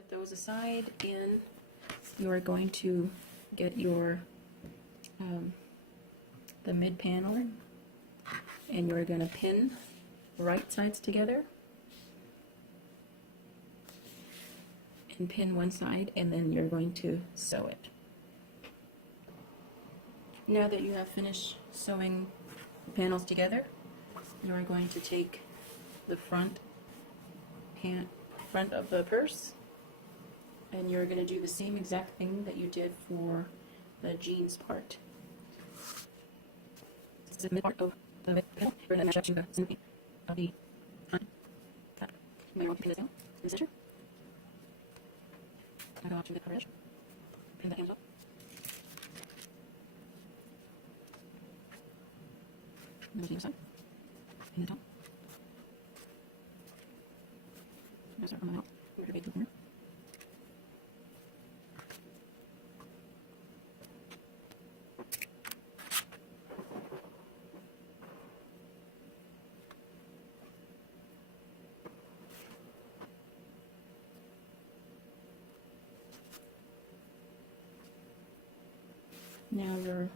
put those aside, and you are going to get your the mid panel, and you're going to pin right sides together and pin one side, and then you're going to sew it. Now that you have finished sewing the panels together, you are going to take the front of the purse, and you're going to do the same exact thing that you did for the jeans part. This is the mid part of the mid panel. We're going to match up to the center of the front. You might want to pin this down in the center. I go up to the cover edge. Pin the hands up. And go to the other side. Pin it down. I'm going to start from the out. We're going to the corner. Now you're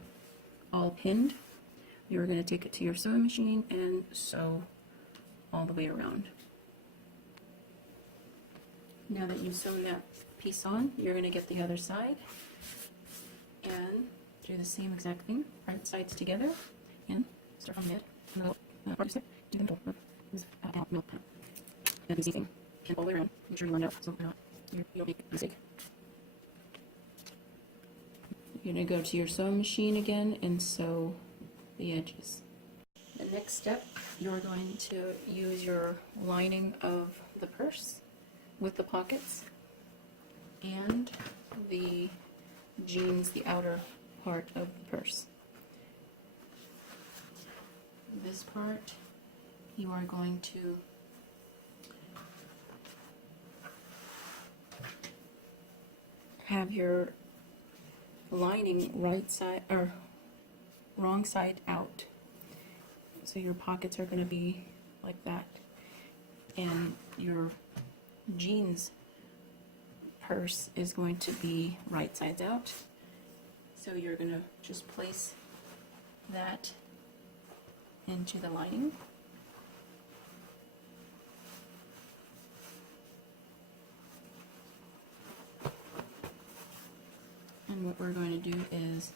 all pinned. You're going to take it to your sewing machine and sew all the way around. Now that you've sewn that piece on, you're going to get the other side and do the same exact thing. Right sides together and start from mid. Part do the middle. And the same thing. Pin all the way around. Make sure you line it up so you don't make a mistake. You're going to go to your sewing machine again and sew the edges. The next step, you're going to use your lining of the purse with the pockets and the jeans, the outer part of the purse. This part, you are going to have your lining right side or wrong side out, so your pockets are going to be like that, and your jeans purse is going to be right sides out. So you're going to just place that into the lining. And what we're going to do is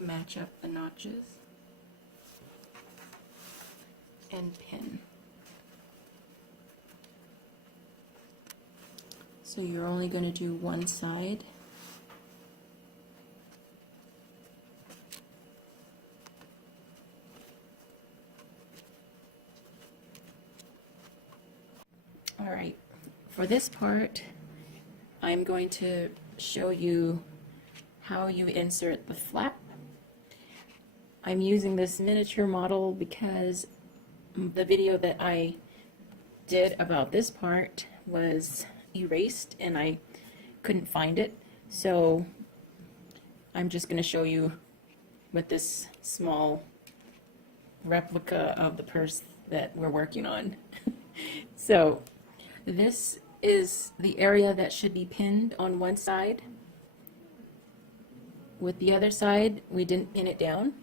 match up the notches and pin. So you're only going to do one side. All right, for this part, I'm going to show you how you insert the flap. I'm using this miniature model because the video that I did about this part was erased and I couldn't find it, so I'm just going to show you with this small replica of the purse that we're working on. So this is the area that should be pinned on one side. With the other side, we didn't pin it down.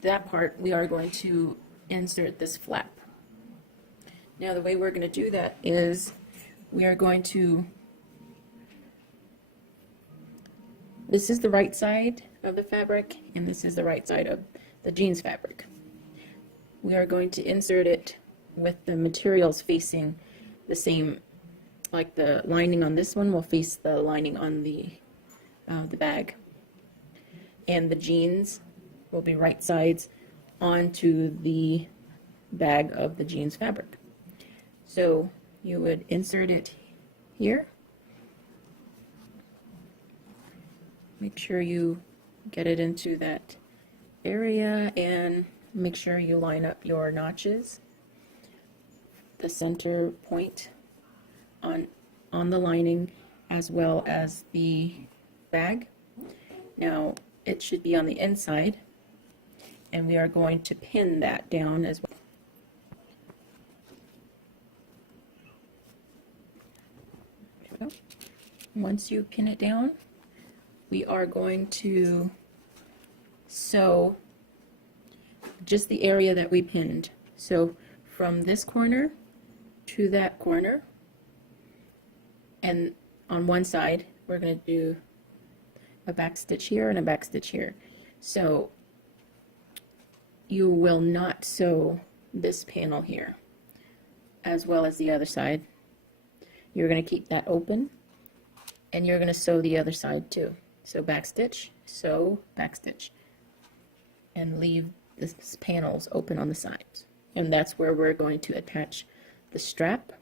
That part, we are going to insert this flap. Now the way we're going to do that is we are going to, this is the right side of the fabric and this is the right side of the jeans fabric. We are going to insert it with the materials facing the same, like the lining on this one will face the lining on the bag, and the jeans will be right sides onto the bag of the jeans fabric. So you would insert it here. Make sure you get it into that area and make sure you line up your notches, the center point on the lining as well as the bag. Now it should be on the inside, and we are going to pin that down as well. once you pin it down, we are going to sew just the area that we pinned. So from this corner to that corner, and on one side we're going to do a back stitch here and a back stitch here. So you will not sew this panel here, as well as the other side. You're going to keep that open, and you're going to sew the other side too. So back stitch, sew, back stitch, and leave the panels open on the sides. And that's where we're going to attach the strap.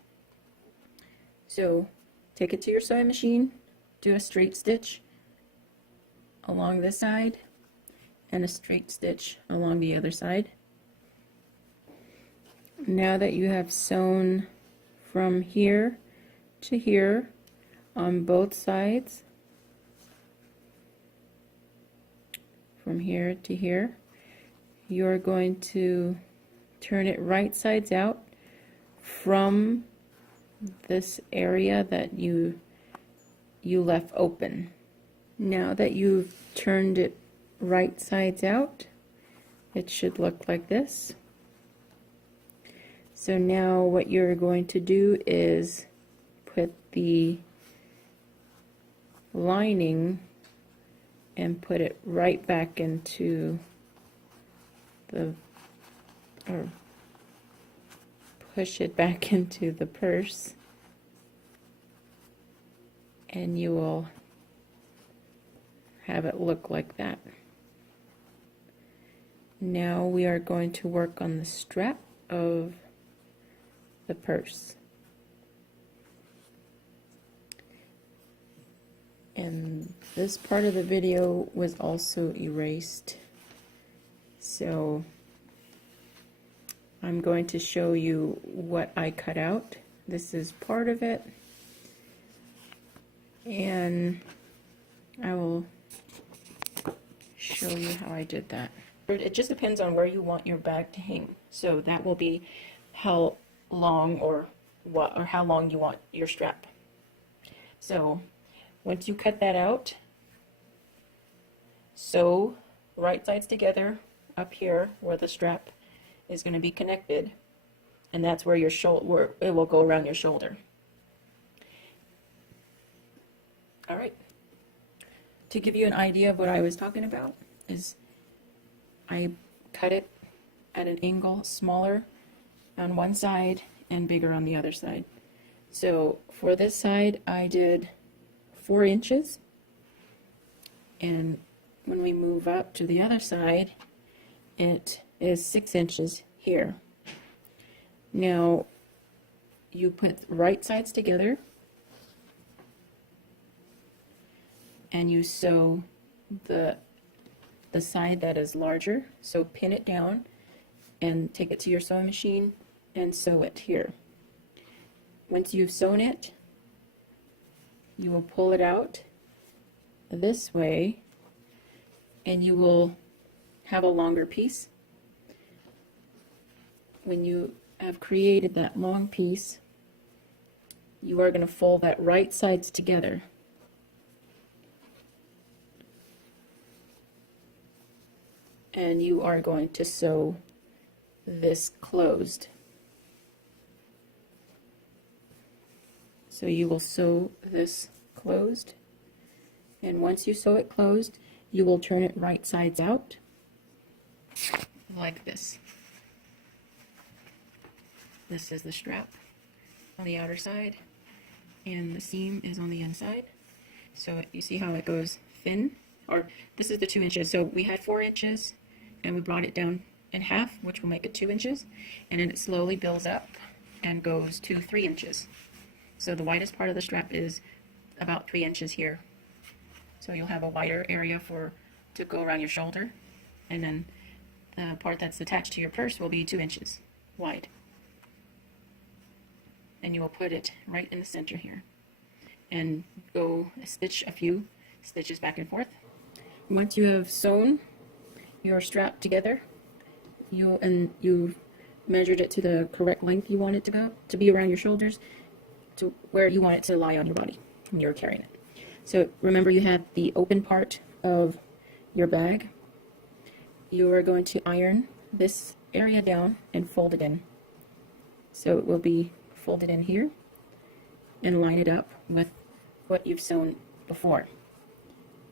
So take it to your sewing machine, do a straight stitch along this side and a straight stitch along the other side. Now that you have sewn from here to here on both sides, from here to here, you're going to turn it right sides out from this area that you left open. Now that you've turned it right sides out, it should look like this. So now what you're going to do is put the lining and put it right back into the, or push it back into the purse, and you will have it look like that. Now we are going to work on the strap of the purse. And this part of the video was also erased, so I'm going to show you what I cut out. This is part of it, and I will show you how I did that. It just depends on where you want your bag to hang, so that will be how long or how long you want your strap. So once you cut that out, sew right sides together up here where the strap is going to be connected, and that's where your shoulder, where it will go around your shoulder. All right. To give you an idea of what I was talking about, is I cut it at an angle, smaller on one side and bigger on the other side. So for this side I did 4 inches, and when we move up to the other side it is 6 inches here. Now you put right sides together and you sew the side that is larger, so pin it down and take it to your sewing machine and sew it here. Once you've sewn it, you will pull it out this way and you will have a longer piece. When you have created that long piece, you are going to fold that right sides together. And you are going to sew this closed. So you will sew this closed, and once you sew it closed, you will turn it right sides out like this. This is the strap on the outer side, and the seam is on the inside. So you see how it goes thin, or this is the 2 inches. So we had 4 inches and we brought it down in half, which will make it 2 inches, and then it slowly builds up and goes to 3 inches. So the widest part of the strap is about 3 inches here. So you'll have a wider area to go around your shoulder, and then the part that's attached to your purse will be 2 inches wide. And you will put it right in the center here and go stitch a few stitches back and forth. Once you have sewn your strap together, you've measured it to the correct length you want it to go, to be around your shoulders, to where you want it to lie on your body when you're carrying it. So remember, you have the open part of your bag. You are going to iron this area down and fold it in. So it will be folded in here and line it up with what you've sewn before.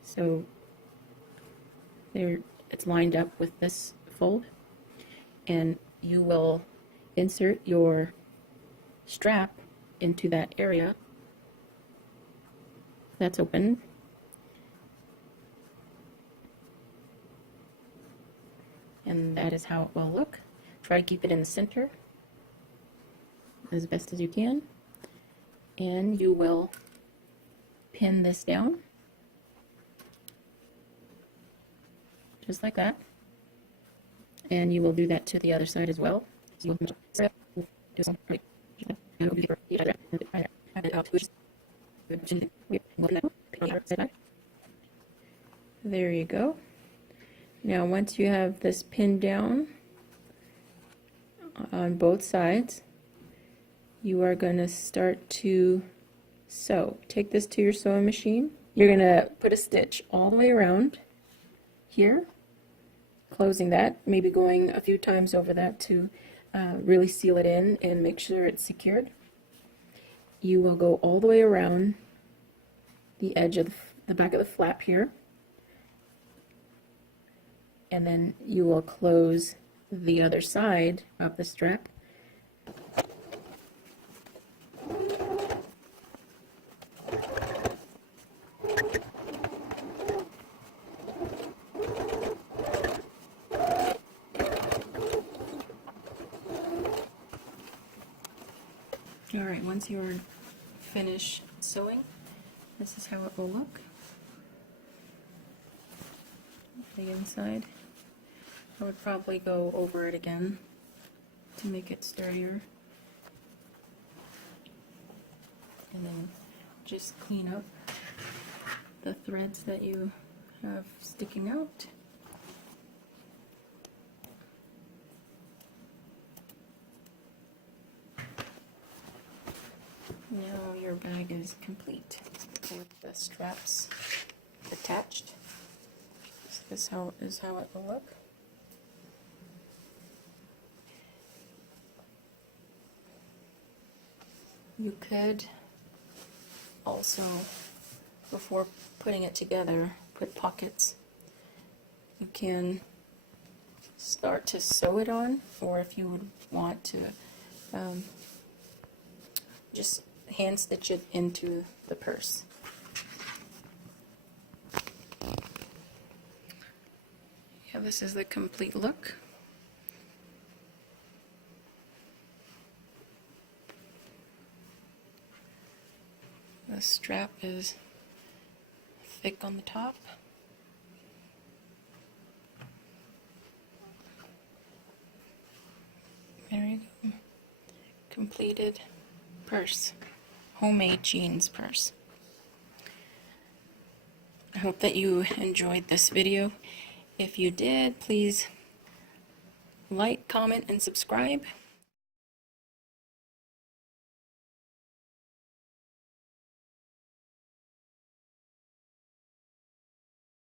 So there, it's lined up with this fold, and you will insert your strap into that area that's open. And that is how it will look. Try to keep it in the center as best as you can. And you will pin this down, just like that. And you will do that to the other side as well. So there you go. Now once you have this pinned down on both sides, you are going to start to sew. Take this to your sewing machine. You're going to put a stitch all the way around here, closing that, maybe going a few times over that to really seal it in and make sure it's secured. You will go all the way around the edge of the back of the flap here, and then you will close the other side of the strap. Alright, once you're finished sewing, this is how it will look. The inside. I would probably go over it again to make it sturdier. And then just clean up the threads that you have sticking out. Now your bag is complete with the straps attached. This is how it will look. You could also, before putting it together, put pockets. You can start to sew it on, or if you would want to just hand stitch it into the purse. Yeah, this is the complete look. The strap is thick on the top. There you go. Completed purse. Homemade jeans purse. I hope that you enjoyed this video. If you did, please like, comment, and subscribe.